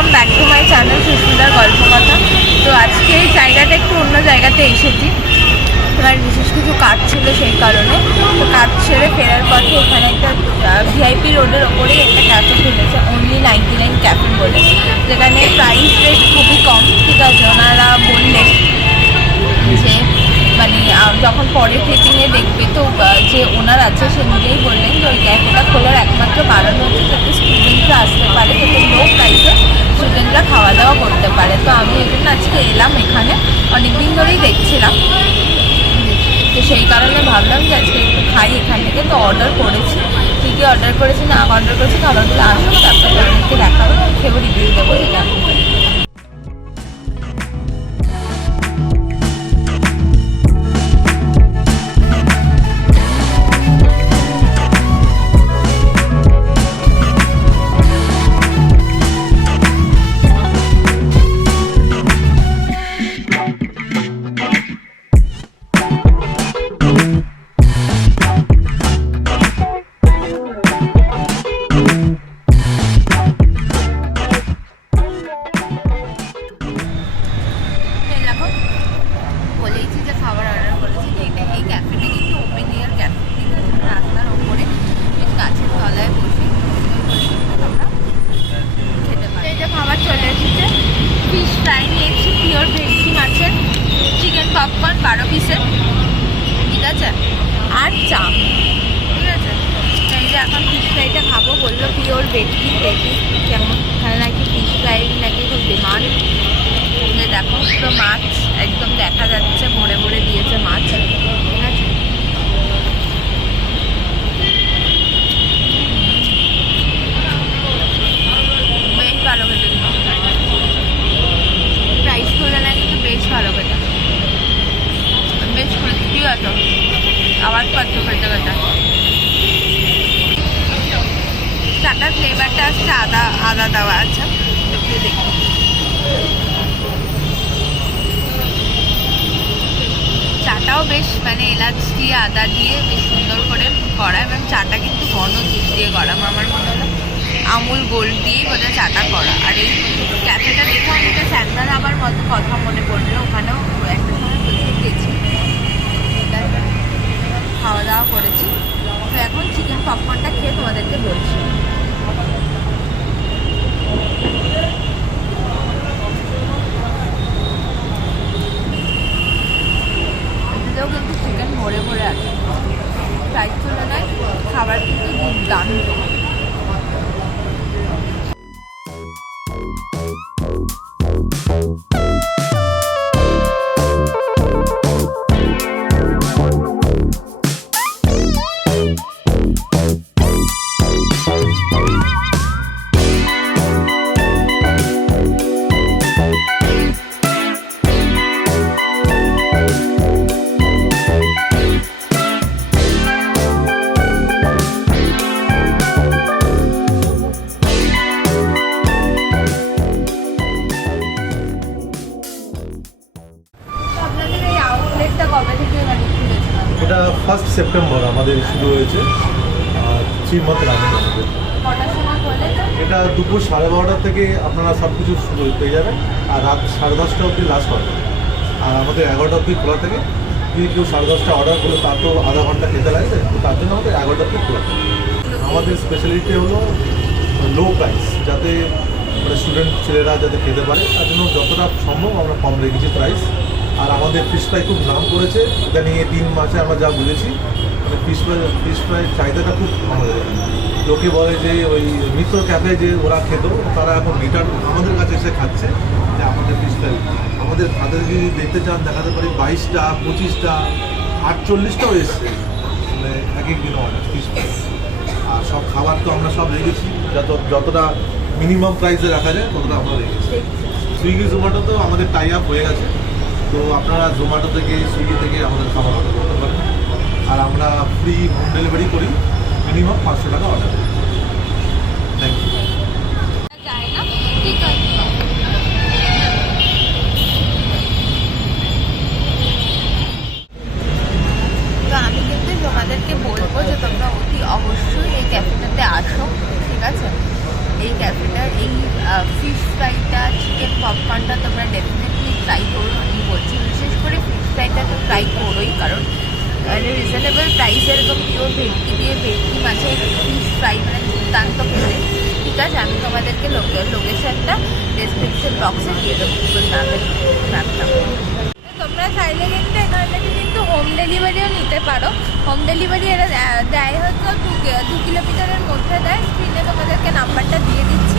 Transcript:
Welcome back to my channel সুস্মিতার গল্প কথা। তো আজকে এই জায়গাটা একটু অন্য জায়গাতে এসেছি, এবার বিশেষ কিছু কাজ ছিল সেই কারণে। তো কাজ ছেড়ে ফেরার পথে এখানে একটা ভিআইপি রোডের ওপরেই একটা ক্যাফে খুলেছে, অনলি 99 ক্যাফে বলে, যেখানে প্রাইস রেট খুবই কম। ঠিক আছে, ওনারা বললেন যে মানে যখন পরে ক্লিপিংয়ে দেখবে তো যে ওনার আছে সে নিজেই বললেন যে ওই ক্যাফেটা খোলার একমাত্র কারণ হচ্ছে যাতে স্টুডেন্টরা আসতে পারে, যাতে লো প্রাইসে স্টুডেন্টরা খাওয়া দাওয়া করতে পারে। তো আমি এই জন্য আজকে এলাম এখানে, অনেকদিন ধরেই দেখছিলাম, তো সেই কারণে ভাবলাম যে আজকে একটু খাই এখান থেকে। তো অর্ডার করেছি, কী কী অর্ডার করেছি না অর্ডার করেছি খাবারগুলো আসুন, তারপরে আপনাদেরকে দেখাবো, খেয়েও রিভিউ দেবো এটা। বলেইছি যে খাবার অর্ডার করেছি, তো এটা এই ক্যাফেটা কিন্তু ওপেন এয়ার ক্যাফে, ঠিক আছে, রাস্তার ওপরে বেশ গাছের তলায় বসে আমরা খেতে পারি। এই যে খাবার চলে এসেছে, ফিশ ফ্রাই নিয়েছি, পিওর ভেটকি মাছের, চিকেন পপকর্ন 12 পিসের, ঠিক আছে, আর চা, ঠিক আছে। এই যে এখন ফিশ ফ্রাইটা খাবো, বললো পিওর ভেটকি, দেখি কেমন, তাহলে নাকি ফিশ ফ্রাই নাকি খুব ডিমান্ড। দেখো পুরো মাছ একদম দেখা যাচ্ছে, ভরে ভরে দিয়েছে মাছ, ঠিক আছে। বেশ ভালো খেতে, প্রাইস তুলনায় কিন্তু বেশ ভালো খেতে, বেশ ক্রিস্পি আছে, আওয়াজ পাচ্ছ খেতে খেতে। চাটার ফ্লেভারটা আসছে আদা আদা দেওয়া আছে, একটু দেখি। চাটাও বেশ মানে এলাচ দিয়ে আদা দিয়ে বেশ সুন্দর করে করা, এবং চাটা কিন্তু ঘন দুধ দিয়ে করা, আমার মনে হলো আমুল গোল্ড দিয়েই বোধহয় চাটা করা। আর এই ক্যাফেটা দেখে অনেকটা স্যান্ডার আবার মতো কথা মনে পড়লো, ওখানেও একটা সময় প্রচুর গেছি, খাওয়া দাওয়া করেছি। তো এখন চিকেন পপকর্নটা খেয়ে তোমাদেরকে বলছি। কিন্তু চিকেন ভরে ভরে আছে, প্রাইস তুলনায় খাবার কিন্তু দুর্দান্ত। এটা 1 সেপ্টেম্বর আমাদের শুরু হয়েছে, শ্রীমৎ রানী মন্দির। এটা দুপুর 12:30 থেকে আপনারা সব কিছু শুরু পেয়ে যাবেন, আর রাত 10:30 অবধি লাস্ট হবে। আর আমাদের 11টা অবধি খোলা থাকে। যদি কেউ 10:30 অর্ডার করলে তার তো আধা ঘন্টা খেতে লাগবে, তো তার জন্য আমাদের 11টা অবধি খোলা থাকে। আমাদের স্পেশালিটি হলো লো প্রাইস, যাতে মানে স্টুডেন্ট ছেলেরা যাতে খেতে পারে, তার জন্য যতটা সম্ভব আমরা কম রেখেছি প্রাইস। আর আমাদের ফিশ ফ্রাই খুব নাম করেছে, এটা নিয়ে 3 মাসে আমরা যা বুঝেছি, মানে ফিশ ফ্রাই চাহিদাটা খুব আমাদের এখানে। লোকে বলে যে ওই মিত্র ক্যাফে যে ওরা খেত, তারা এখন রিটার্ন আমাদের কাছে এসে খাচ্ছে যে আমাদের ফিশ ফ্রাই। আমাদের তাদের যদি দেখতে চান দেখাতে পারি 22টা 25টা 48টাও এসছে, মানে এক দিন অর্ডার ফিশ ফ্রাই। আর সব খাবার তো আমরা সব রেখেছি, যতটা মিনিমাম প্রাইসে রাখা যায় ততটা আমরা রেখেছি। সুইগি জোম্যাটোতেও আমাদের টাই আপ হয়ে গেছে, তো আপনারা জোম্যাটো থেকে সুইগি থেকে আমাদের খাবার অর্ডার করতে পারেন। আর আমরা ফ্রি হোম ডেলিভারি করি, মিনিমাম 500 টাকা অর্ডার করি। Thank you. তো আমি কিন্তু তোমাদেরকে বলবো যে তোমরা অতি অবশ্যই এই ক্যাফেটাতে আসো, ঠিক আছে। এই ক্যাফেটার এই ফিশ ফ্রাইটা, চিকেন পপকর্নটা তোমরা ডেফিনেটলি ট্রাই করো। আমি বলছি বিশেষ করে ফিশ ফ্রাইটা তো ট্রাই করোই, কারণ রিজনেবল প্রাইস এরকম পিওর ভেটকি দিয়ে ভেটকি মাছের ফিশ ফ্রাই মানে দুর্দান্ত খেতে। ঠিক আছে, আমি তোমাদেরকে লোকেশনটা ডেসক্রিপশন বক্সে দিয়ে দেবো, গুগল ম্যাপটা। তোমরা চাইলে কিন্তু এখান থেকে কিন্তু হোম ডেলিভারিও নিতে পারো। হোম ডেলিভারি এরা দেয় হয়তো 2 কিলোমিটারের মধ্যে দেয়। স্ক্রিনে তোমাদেরকে নাম্বারটা দিয়ে দিচ্ছি,